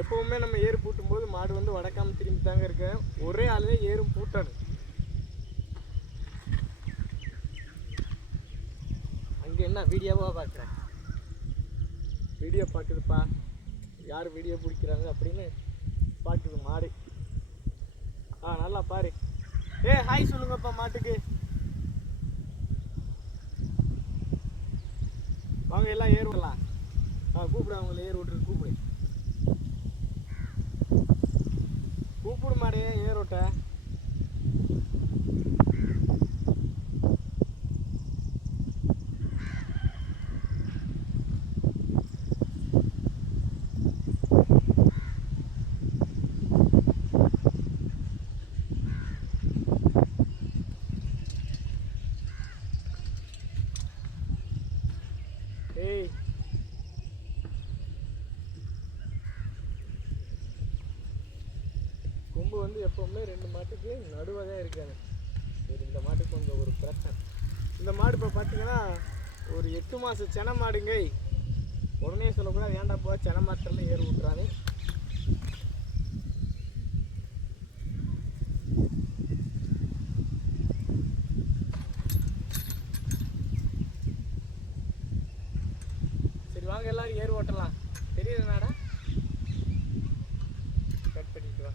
எப்பவுமே நம்ம ஏறு பூட்டும் போது மாடு வந்து வடக்காம திரும்பி தாங்க இருக்கு. ஒரே ஆளுவே ஏறும் பூட்டணும். அங்கே என்ன வீடியோவா பார்க்குறேன்? வீடியோ பார்க்குதுப்பா, யார் வீடியோ பிடிக்கிறாங்க அப்படின்னு பார்க்குது மாடு. நல்லா பாரு. ஹாய் சொல்லுங்கப்பா மாட்டுக்கு. வாங்க எல்லாம் ஏறுவலாம். கூப்பிடு, அவங்கள ஏறு விட்டுரு. கூப்பிடு மாடே, ஏர் விட்ட. கொம்பு வந்து எப்பவுமே 2 மாட்டுக்கு நடுவாக தான் இருக்காங்க. சரி, இந்த மாட்டுக்கு கொஞ்சம் ஒரு பிரச்சனை. இந்த மாடு இப்போ பார்த்தீங்கன்னா ஒரு 8 மாத சென மாடுங்க. உடனே சொல்லக்கூடாது, ஏன்டா போ சென மாட்டெல்லாம் ஏறு விட்டுறானே. சரி வாங்க எல்லாரும் ஏறு ஓட்டலாம். தெரியுதுனாடா, கட் பண்ணிட்டு வா.